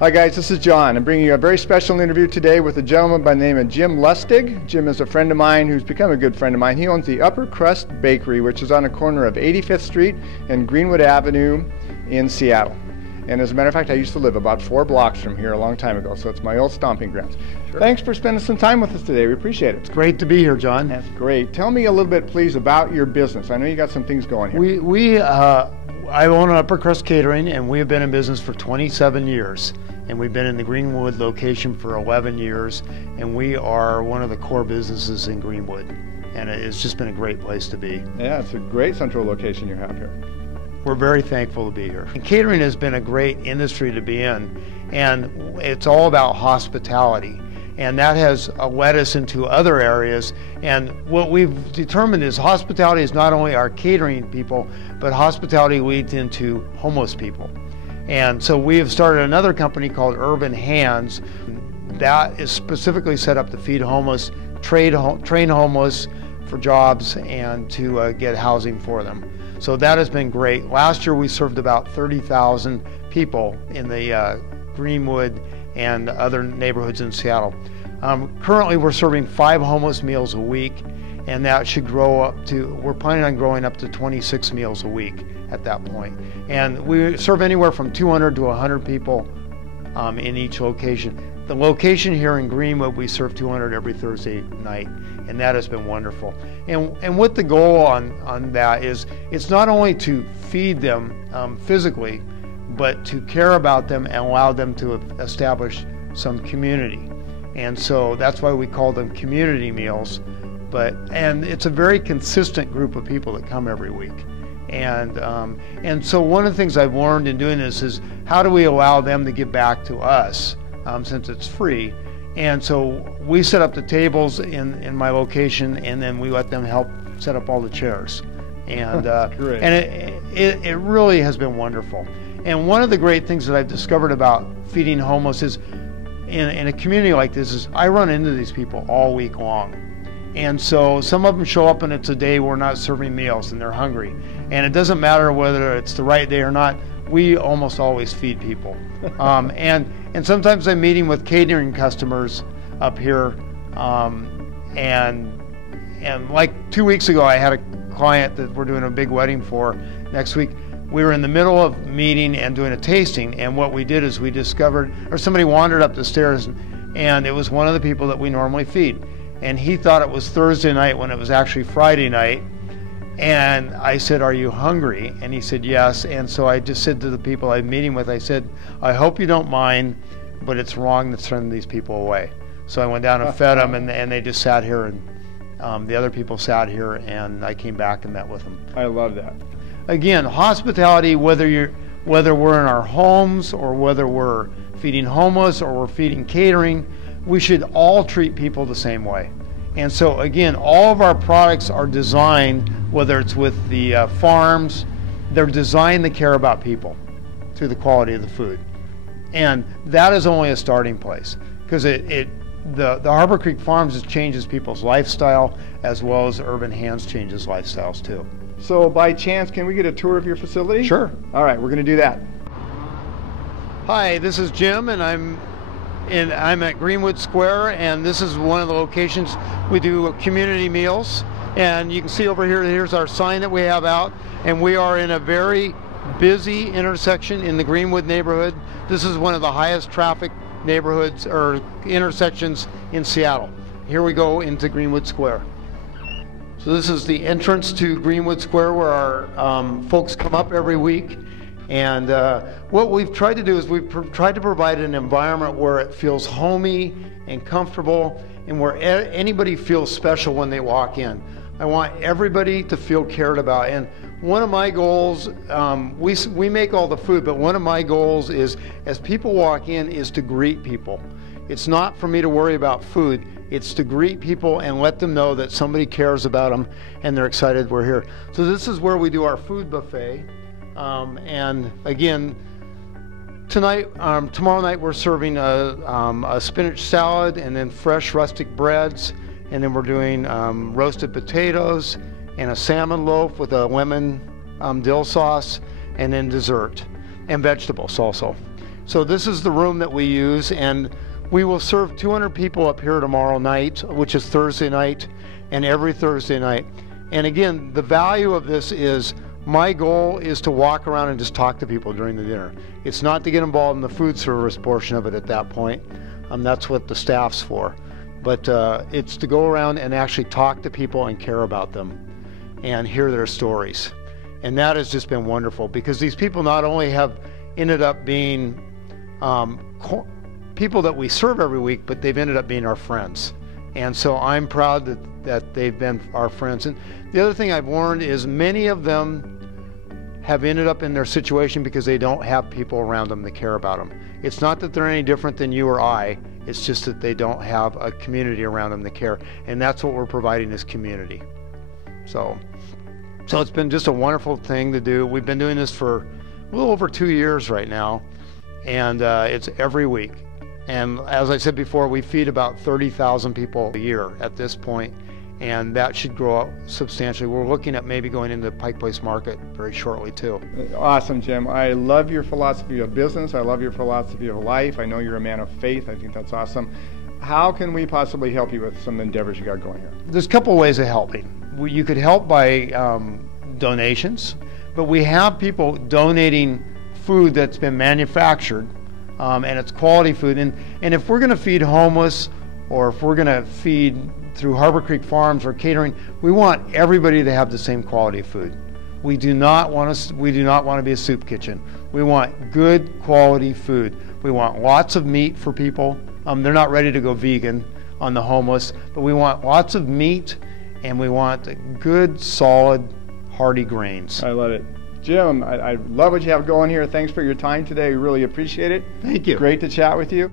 Hi guys, this is John. I'm bringing you a very special interview today with a gentleman by the name of Jim Lustig. Jim is a friend of mine who's become a good friend of mine. He owns the Upper Crust Bakery, which is on the corner of 85th Street and Greenwood Avenue in Seattle. And as a matter of fact, I used to live about 4 blocks from here a long time ago, so it's my old stomping grounds. Sure. Thanks for spending some time with us today. We appreciate it. It's great to be here, John. That's great. Tell me a little bit, please, about your business. I know you got some things going here. I own Upper Crust Catering, and we have been in business for 27 years. And we've been in the Greenwood location for 11 years, and we are one of the core businesses in Greenwood. And it's just been a great place to be. Yeah, it's a great central location you have here. We're very thankful to be here. And catering has been a great industry to be in, and it's all about hospitality. And that has led us into other areas. And what we've determined is hospitality is not only our catering people, but hospitality leads into homeless people. And so we have started another company called Urban Hands that is specifically set up to feed homeless, train homeless for jobs, and to get housing for them. So that has been great. Last year we served about 30,000 people in the Greenwood and other neighborhoods in Seattle. Currently we're serving 5 homeless meals a week, and that should grow up to, we're planning on growing up to 26 meals a week at that point. And we serve anywhere from 200 to 100 people in each location. The location here in Greenwood, we serve 200 every Thursday night, and that has been wonderful. And what the goal on that is, it's not only to feed them physically, but to care about them and allow them to establish some community. And so that's why we call them community meals. And it's a very consistent group of people that come every week. And so one of the things I've learned in doing this is, how do we allow them to give back to us since it's free? And so we set up the tables in my location, and then we let them help set up all the chairs. And it really has been wonderful. And one of the great things that I've discovered about feeding homeless is, in a community like this, is I run into these people all week long. And so some of them show up and it's a day we're not serving meals and they're hungry. And it doesn't matter whether it's the right day or not, we almost always feed people. And sometimes I'm meeting with catering customers up here. And like 2 weeks ago, I had a client that we're doing a big wedding for next week. We were in the middle of meeting and doing a tasting, and what we did is we discovered, or somebody wandered up the stairs, and it was one of the people that we normally feed. And he thought it was Thursday night when it was actually Friday night. And I said, "Are you hungry?" And he said, "Yes." And so I just said to the people I'm meeting with, I said, "I hope you don't mind, but it's wrong to send these people away." So I went down and fed them, and they just sat here, and the other people sat here, and I came back and met with them. I love that. Again, hospitality, whether we're in our homes or whether we're feeding homeless or we're feeding catering, we should all treat people the same way. And so again, all of our products are designed, whether it's with the farms, they're designed to care about people through the quality of the food. And that is only a starting place, because the Harbor Creek Farms changes people's lifestyle, as well as Urban Hands changes lifestyles too. So by chance, can we get a tour of your facility? Sure. All right, we're going to do that. Hi, this is Jim, and I'm at Greenwood Square, and this is one of the locations we do community meals. And you can see over here, here's our sign that we have out, and we are in a very busy intersection in the Greenwood neighborhood. This is one of the highest traffic neighborhoods or intersections in Seattle. Here we go into Greenwood Square. So this is the entrance to Greenwood Square, where our folks come up every week. And what we've tried to do is we've tried to provide an environment where it feels homey and comfortable, and where anybody feels special when they walk in. I want everybody to feel cared about. And one of my goals, we make all the food, but one of my goals is, as people walk in, is to greet people. It's not for me to worry about food. It's to greet people and let them know that somebody cares about them and they're excited we're here. So this is where we do our food buffet. And again, tomorrow night we're serving a spinach salad and then fresh rustic breads. And then we're doing roasted potatoes and a salmon loaf with a lemon dill sauce, and then dessert and vegetables also. So this is the room that we use, and we will serve 200 people up here tomorrow night, which is Thursday night, and every Thursday night. And again, the value of this is, my goal is to walk around and just talk to people during the dinner. It's not to get involved in the food service portion of it at that point. That's what the staff's for. But it's to go around and actually talk to people and care about them and hear their stories. And that has just been wonderful, because these people not only have ended up being people that we serve every week, but they've ended up being our friends. And so I'm proud that they've been our friends. And the other thing I've learned is many of them have ended up in their situation because they don't have people around them that care about them. It's not that they're any different than you or I, it's just that they don't have a community around them that care. And that's what we're providing, is community. So it's been just a wonderful thing to do. We've been doing this for a little over 2 years right now, and it's every week. And as I said before, we feed about 30,000 people a year at this point, and that should grow up substantially. We're looking at maybe going into the Pike Place Market very shortly too. Awesome, Jim. I love your philosophy of business. I love your philosophy of life. I know you're a man of faith. I think that's awesome. How can we possibly help you with some endeavors you got going here? There's a couple ways of helping. You could help by donations, but we have people donating food that's been manufactured, and it's quality food. And if we're going to feed homeless, or if we're going to feed through Harbor Creek Farms or catering, we want everybody to have the same quality of food. We do not want to be a soup kitchen. We want good quality food. We want lots of meat for people. They're not ready to go vegan on the homeless, but we want lots of meat, and we want good, solid, hearty grains. I love it. Jim, I love what you have going here. Thanks for your time today. We really appreciate it. Thank you. Great to chat with you.